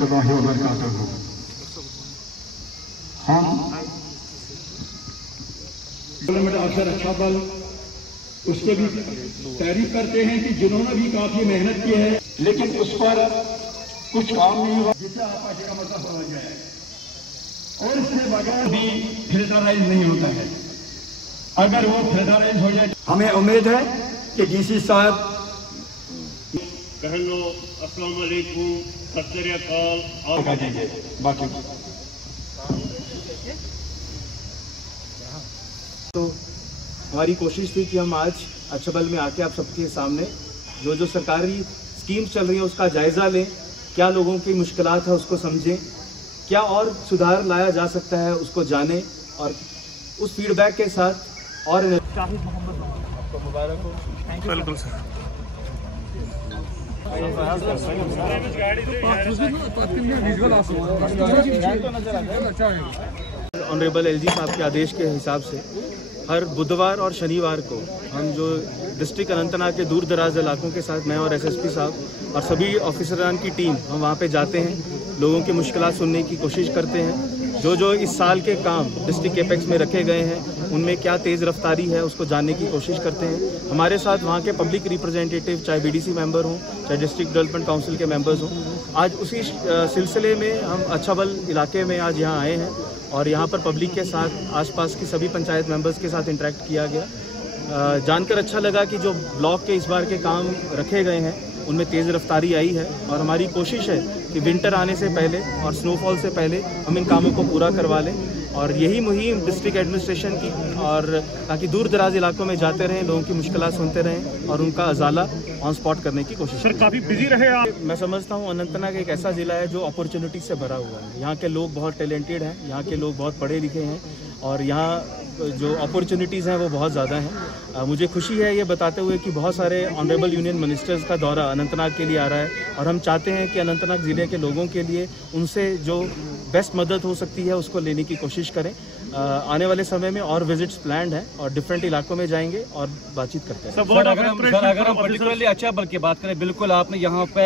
रहमतुल्लाहि व बरकातुहू। हम अफसर अछाबल उसके भी तारीफ करते हैं कि जिन्होंने भी काफी मेहनत की है, लेकिन उस पर कुछ काम नहीं हुआ जिससे आपाशी का मतलब हो जाए, और इसके बगैर भी फिल्टराइज नहीं होता है। अगर वो फिल्टराइज हो जाए, हमें उम्मीद है कि डीसी साहब बहनों अस्सलाम वालेकुम, सत श्री अकाल और कह दीजिए। बाकी तो हमारी कोशिश थी कि हम आज अछबल में आके आप सबके सामने जो सरकारी स्कीम्स चल रही हैं उसका जायज़ा लें, क्या लोगों की मुश्किलात है उसको समझें, क्या और सुधार लाया जा सकता है उसको जानें, और उस फीडबैक के साथ और शाहिद मोहम्मद आपको मुबारक हो। बिल्कुल सर। ऑनरेबल एलजी साहब के आदेश के हिसाब से हर बुधवार और शनिवार को हम जो डिस्ट्रिक्ट अनंतनाग के दूर दराज इलाकों के साथ मैं और एसएसपी साहब और सभी ऑफिसरान की टीम हम वहाँ पे जाते हैं, लोगों की मुश्किलात सुनने की कोशिश करते हैं, जो इस साल के काम डिस्ट्रिक्ट एपेक्स में रखे गए हैं उनमें क्या तेज़ रफ्तारी है उसको जानने की कोशिश करते हैं। हमारे साथ वहाँ के पब्लिक रिप्रेजेंटेटिव चाहे बीडीसी मेंबर हों चाहे डिस्ट्रिक्ट डेवलपमेंट काउंसिल के मेंबर्स हों। आज उसी सिलसिले में हम अछबल इलाके में आज यहाँ आए हैं और यहाँ पर पब्लिक के साथ आसपास की सभी पंचायत मेंबर्स के साथ इंटरेक्ट किया गया। जानकर अच्छा लगा कि जो ब्लॉक के इस बार के काम रखे गए हैं उनमें तेज़ रफ्तारी आई है, और हमारी कोशिश है कि विंटर आने से पहले और स्नोफॉल से पहले हम इन कामों को पूरा करवा लें, और यही मुहिम डिस्ट्रिक्ट एडमिनिस्ट्रेशन की, और ताकि दूर दराज इलाकों में जाते रहें, लोगों की मुश्किलात सुनते रहें और उनका अजाला ऑन स्पॉट करने की कोशिश। सर काफ़ी बिजी रहे आप। मैं समझता हूँ अनंतनाग एक ऐसा ज़िला है जो अपॉर्चुनिटी से भरा हुआ है। यहाँ के लोग बहुत टैलेंटेड हैं, यहाँ के लोग बहुत पढ़े लिखे हैं, और यहाँ जो अपॉर्चुनिटीज़ हैं वो बहुत ज़्यादा हैं। मुझे खुशी है ये बताते हुए कि बहुत सारे ऑनरेबल यूनियन मिनिस्टर्स का दौरा अनंतनाग के लिए आ रहा है, और हम चाहते हैं कि अनंतनाग ज़िले के लोगों के लिए उनसे जो बेस्ट मदद हो सकती है उसको लेने की कोशिश करें। आने वाले समय में और विजिट्स प्लान्ड हैं और डिफरेंट इलाकों में जाएंगे और बातचीत करते हैं। सर अगर हम पर्टिकुलरली अछबल की बात करें, बिल्कुल आपने यहाँ पे